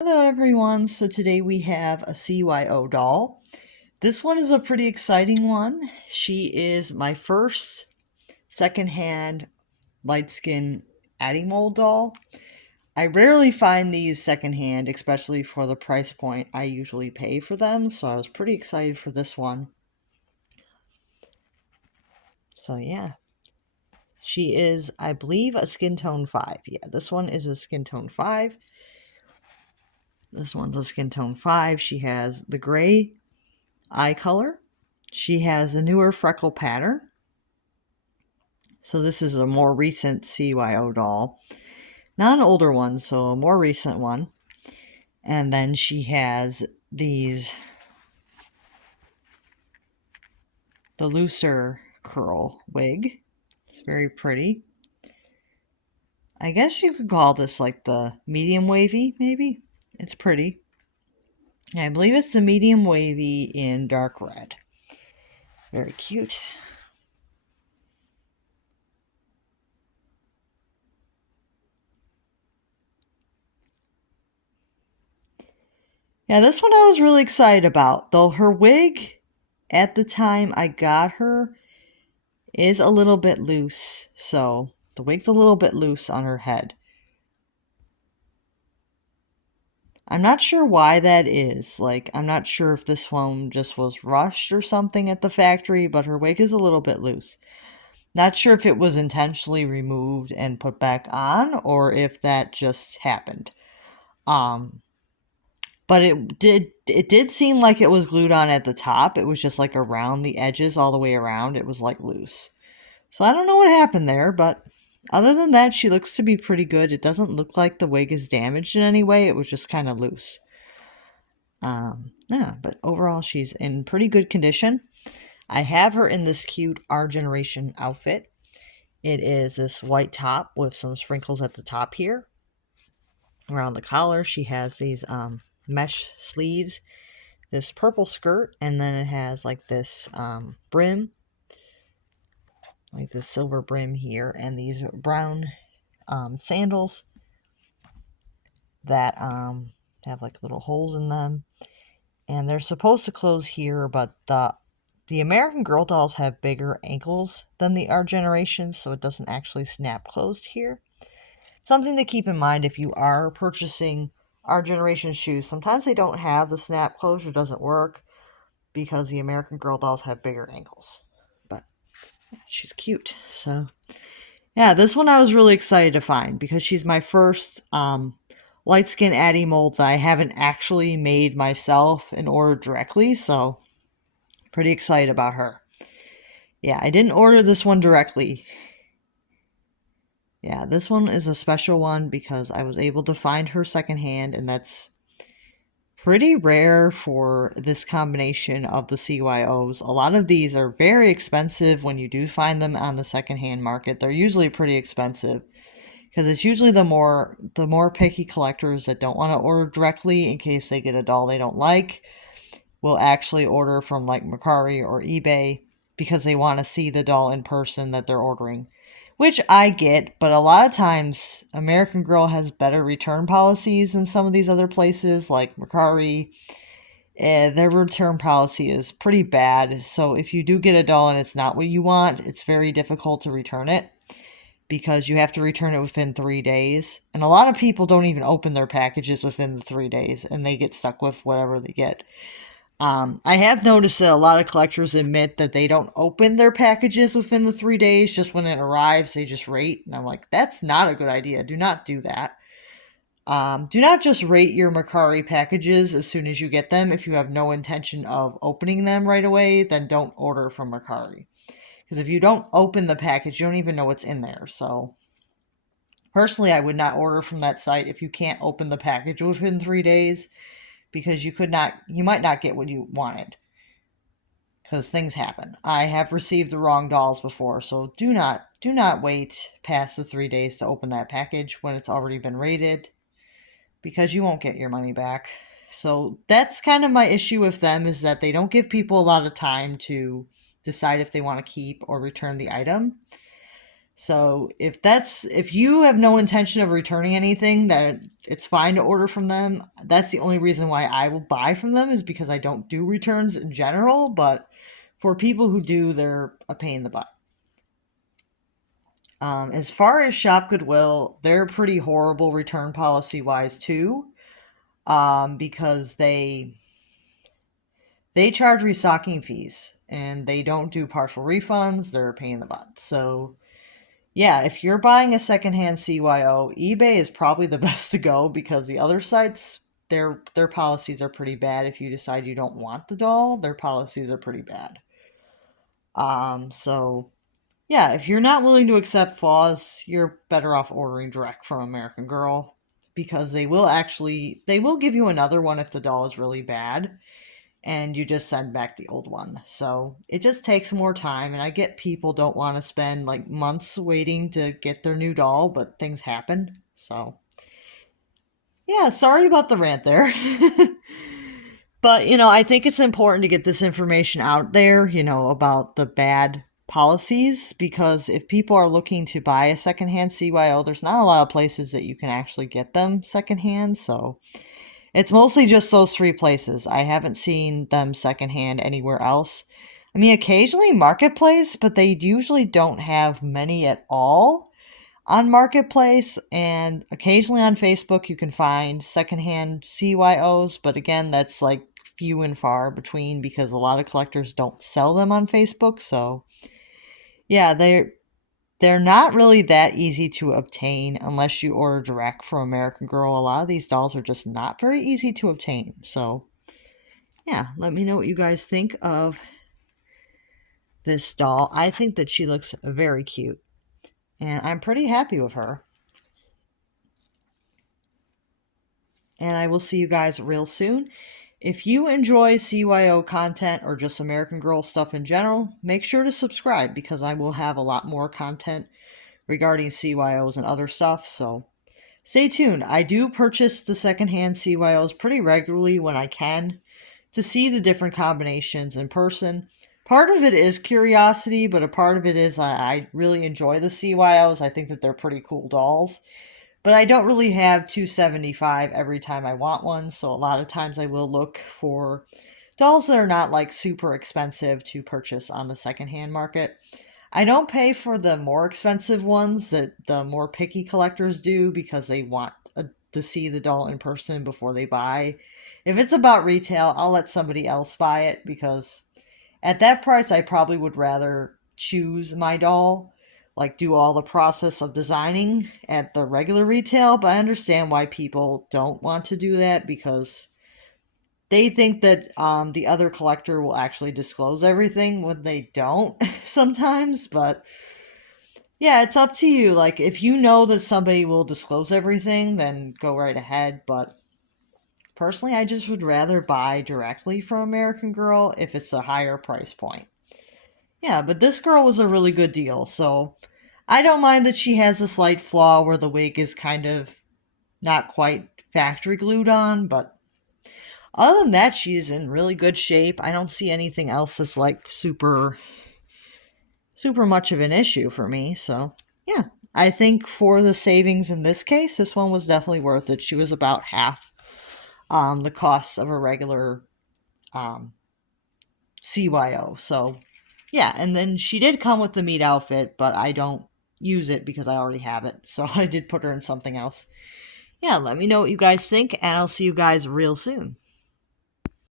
Hello everyone, so today we have a CYO doll. This one is a pretty exciting one. She is my first secondhand light skin adding mold doll. I rarely find these secondhand, especially for the price point I usually pay for them, so I was pretty excited for this one. So yeah, she is, I believe, a skin tone 5. Yeah, this one is a skin tone 5. This one's a skin tone 5. She has the gray eye color. She has a newer freckle pattern. So this is a more recent CYO doll. Not an older one, so a more recent one. And then she has the looser curl wig. It's very pretty. I guess you could call this like the medium wavy, maybe. It's pretty. I believe it's the medium wavy in dark red. Very cute. Yeah, this one I was really excited about. Though her wig, at the time I got her, is a little bit loose. So the wig's a little bit loose on her head. I'm not sure why that is. Like, I'm not sure if this one just was rushed or something at the factory, but her wig is a little bit loose. Not sure if it was intentionally removed and put back on or if that just happened. Um, but it did seem like it was glued on at the top. It was just like around the edges all the way around. It was like loose. So I don't know what happened there, but other than that, she looks to be pretty good. It doesn't look like the wig is damaged in any way. It was just kind of loose. Yeah, but overall, she's in pretty good condition. I have her in this cute Our Generation outfit. It is this white top with some sprinkles at the top here. Around the collar, she has these mesh sleeves, this purple skirt, and then it has like this brim, like this silver brim here, and these brown sandals that have like little holes in them, and they're supposed to close here, but the American Girl dolls have bigger ankles than the Our Generation, so it doesn't actually snap closed here. Something to keep in mind if you are purchasing Our Generation shoes. Sometimes they don't have the snap closure, doesn't work because the American Girl dolls have bigger ankles. But yeah, she's cute. So yeah, this one I was really excited to find because she's my first light skin Addie mold that I haven't actually made myself and ordered directly, so pretty excited about her. Yeah, I didn't order this one directly. Yeah, this one is a special one because I was able to find her secondhand, and that's pretty rare for this combination of the CYOs. A lot of these are very expensive when you do find them on the secondhand market. They're usually pretty expensive because it's usually the more picky collectors that don't want to order directly in case they get a doll they don't like will actually order from like Mercari or eBay because they want to see the doll in person that they're ordering, which I get, but a lot of times American Girl has better return policies than some of these other places like Mercari. Their return policy is pretty bad, so if you do get a doll and it's not what you want, it's very difficult to return it because you have to return it within 3 days. And a lot of people don't even open their packages within the 3 days and they get stuck with whatever they get. I have noticed that a lot of collectors admit that they don't open their packages within the 3 days. Just when it arrives, they just rate. And I'm like, that's not a good idea. Do not do that. Do not just rate your Mercari packages as soon as you get them. If you have no intention of opening them right away, then don't order from Mercari. Because if you don't open the package, you don't even know what's in there. So, personally, I would not order from that site if you can't open the package within 3 days because you might not get what you wanted because things happen. I have received the wrong dolls before, so do not wait past the 3 days to open that package when it's already been rated because you won't get your money back. So that's kind of my issue with them, is that they don't give people a lot of time to decide if they want to keep or return the item. So if you have no intention of returning anything, that it's fine to order from them. That's the only reason why I will buy from them, is because I don't do returns in general, but for people who do, they're a pain in the butt. As far as Shop Goodwill, they're pretty horrible return policy wise too, because they charge restocking fees and they don't do partial refunds. They're a pain in the butt. So yeah, if you're buying a secondhand CYO, eBay is probably the best to go, because the other sites, their policies are pretty bad. If you decide you don't want the doll, their policies are pretty bad. So yeah, if you're not willing to accept flaws, you're better off ordering direct from American Girl, because they will give you another one if the doll is really bad, and you just send back the old one. So it just takes more time, and I get people don't want to spend like months waiting to get their new doll, but things happen. So yeah, sorry about the rant there. But I think it's important to get this information out there, about the bad policies, because if people are looking to buy a secondhand CYO, there's not a lot of places that you can actually get them secondhand. So it's mostly just those three places. I haven't seen them secondhand anywhere else. I mean, occasionally Marketplace, but they usually don't have many at all on Marketplace. And occasionally on Facebook, you can find secondhand CYOs, but again, that's like few and far between, because a lot of collectors don't sell them on Facebook. So yeah, they're not really that easy to obtain unless you order direct from American Girl. A lot of these dolls are just not very easy to obtain. So, yeah, let me know what you guys think of this doll. I think that she looks very cute, and I'm pretty happy with her. And I will see you guys real soon. If you enjoy CYO content or just American Girl stuff in general, make sure to subscribe, because I will have a lot more content regarding CYOs and other stuff. So stay tuned. I do purchase the secondhand CYOs pretty regularly when I can, to see the different combinations in person. Part of it is curiosity, but a part of it is I really enjoy the CYOs. I think that they're pretty cool dolls. But I don't really have 275 every time I want one, so a lot of times I will look for dolls that are not like super expensive to purchase on the secondhand market. I don't pay for the more expensive ones that the more picky collectors do, because they want to see the doll in person before they buy. If it's about retail, I'll let somebody else buy it, because at that price, I probably would rather choose my doll, like do all the process of designing at the regular retail. But I understand why people don't want to do that, because they think that the other collector will actually disclose everything when they don't sometimes. But yeah, it's up to you. Like, if you know that somebody will disclose everything, then go right ahead. But personally, I just would rather buy directly from American Girl if it's a higher price point. Yeah, but this girl was a really good deal, so I don't mind that she has a slight flaw where the wig is kind of not quite factory glued on, but other than that, she's in really good shape. I don't see anything else that's like super much of an issue for me. So, yeah, I think for the savings in this case, this one was definitely worth it. She was about half the cost of a regular um, CYO. So, yeah, and then she did come with the meat outfit, but I don't use it because I already have it. So I did put her in something else. Yeah, let me know what you guys think, and I'll see you guys real soon.